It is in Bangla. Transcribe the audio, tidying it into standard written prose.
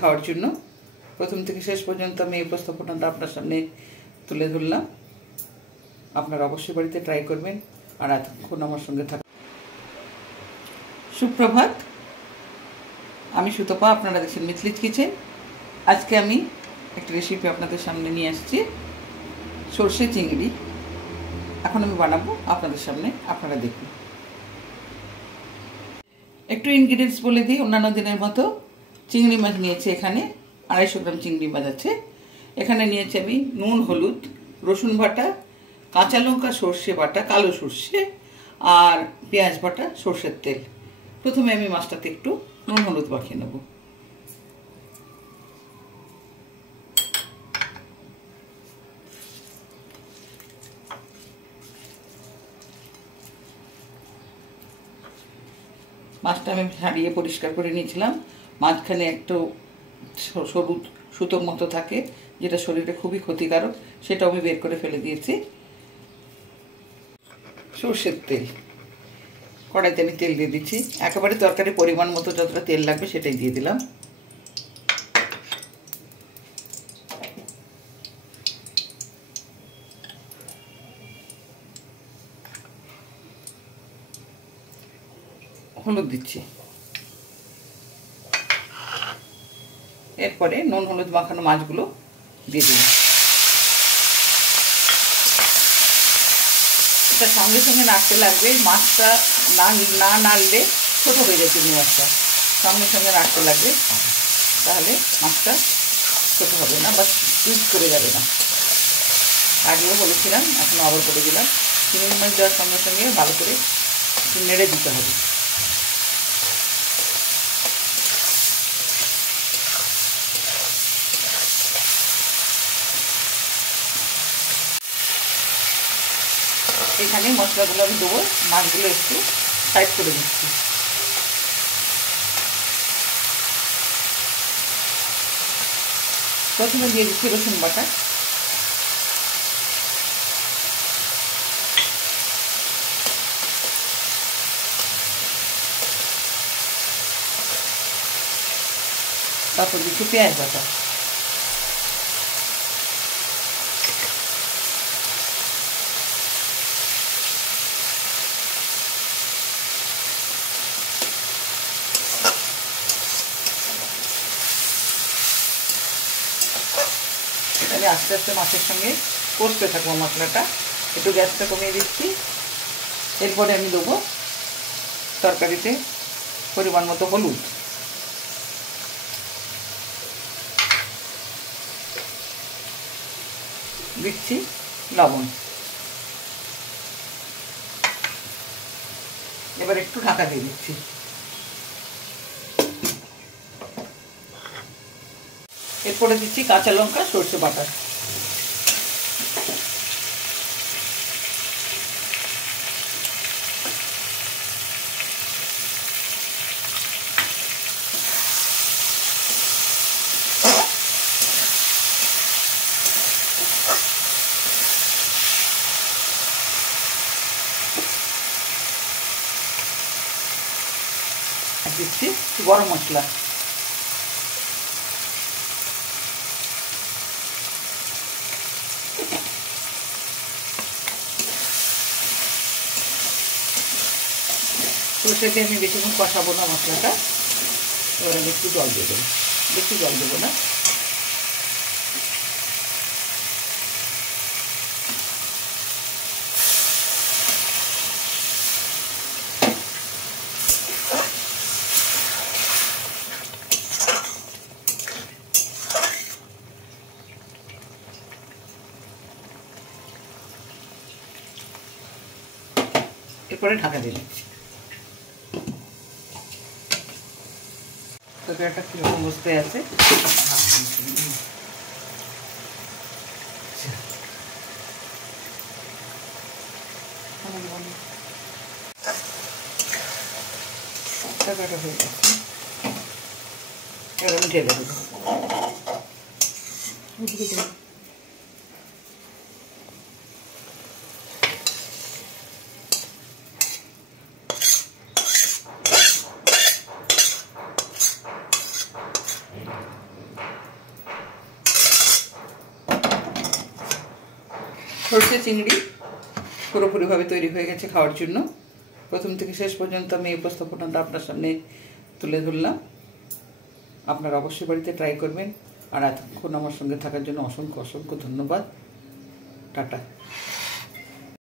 খাওয়ার জন্য। প্রথম থেকে শেষ পর্যন্ত আমি এই উপস্থাপনাটা আপনার সামনে তুলে ধরলাম। আপনারা অবশ্যই বাড়িতে ট্রাই করবেন আর এতক্ষণ আমার সঙ্গে থাকুন। সুপ্রভাত, আমি সুতপা, আপনারা দেখছেন মিথিলিস কিচেন। আজকে আমি একটা রেসিপি আপনাদের সামনে নিয়ে আসছি, সর্ষে চিংড়ি। এখন আমি বানাবো আপনাদের সামনে, আপনারা দেখুন। একটু ইনগ্রিডিয়েন্টস বলে দিই। অন্যান্য দিনের মতো চিংড়ি মাছ নিয়েছি, এখানে 250 গ্রাম চিংড়ি মাছ আছে। এখানে নিয়েছি আমি নুন, হলুদ, রসুন বাটা, কাঁচা লঙ্কা, সর্ষে বাটা, কালো সর্ষে আর পেঁয়াজ বাটা, সর্ষের তেল। প্রথমে আমি মাছটাতে একটু নুন হলুদ মাখিয়ে নেব। মাছটা আমি ছাড়িয়ে পরিষ্কার করে নিয়েছিলাম। মাঝখানে একটু সরু সুতোর মতো থাকে, যেটা শরীরে খুবই ক্ষতিকারক, সেটাও আমি বের করে ফেলে দিয়েছি। সর্ষের তেল, কড়াইতে আমি তেল দিয়ে দিচ্ছি। একেবারে তরকারি পরিমাণ মতো যতটা তেল লাগবে সেটাই দিয়ে দিলাম। হলুদ দিচ্ছি, এরপরে নুন হলুদ মাখানো মাছগুলো দিয়ে দিলাম। এটা সঙ্গে সঙ্গে নাড়তে লাগবে। মাছটা না নাড়লে ছোটো হয়ে যায় চিংড়ি মাছটা, সঙ্গে সঙ্গে নাড়তে লাগবে, তাহলে মাছটা ছোটো হবে না বা জুস করে যাবে না। আগেও বলেছিলাম, এখন আবার করে দিলাম। চিংড়ি মাছ দেওয়ার সঙ্গে সঙ্গে ভালো করে একটু নেড়ে দিতে হবে। এখানে মশলাগুলো আমি দেবো, মাছগুলো একটু সাইড করে দিচ্ছি। প্রথমে দিয়ে দিচ্ছি রসুন বাটা, তারপর দিচ্ছি পেঁয়াজ বাটা, আমি আস্তে আস্তে মাছের সঙ্গে কষতে থাকবো মশলাটা। একটু গ্যাসটা কমিয়ে দিচ্ছি। এরপরে আমি দেবো তরকারিতে পরিমাণ মতো হলুদ, দিচ্ছি লবণ। এবার একটু ঢাকা দিয়ে দিচ্ছি। এরপরে দিচ্ছি কাঁচা লঙ্কা, সর্ষে বাটা। দিচ্ছি গরম মশলা, সর্ষেতে আমি বেশিক্ষণ কষাবো না মশলাটা। এবার আমি একটু জল দিয়ে দেবো, বেশি জল দেবো না। এরপরে ঢাকা দিয়ে দিচ্ছি। তরকারিটা কীরকম অবস্থায় আছে, তরকারিটা হয়ে গেছে। এবার আমি ঢেলে দেবো। সরষে চিংড়ি পুরোপুরিভাবে তৈরি হয়ে গেছে খাওয়ার জন্য। প্রথম থেকে শেষ পর্যন্ত আমি এই উপস্থাপনাটা আপনার সামনে তুলে ধরলাম। আপনারা অবশ্যই বাড়িতে ট্রাই করবেন। আর এতক্ষণ আমার সঙ্গে থাকার জন্য অসংখ্য অসংখ্য ধন্যবাদ। টাটা।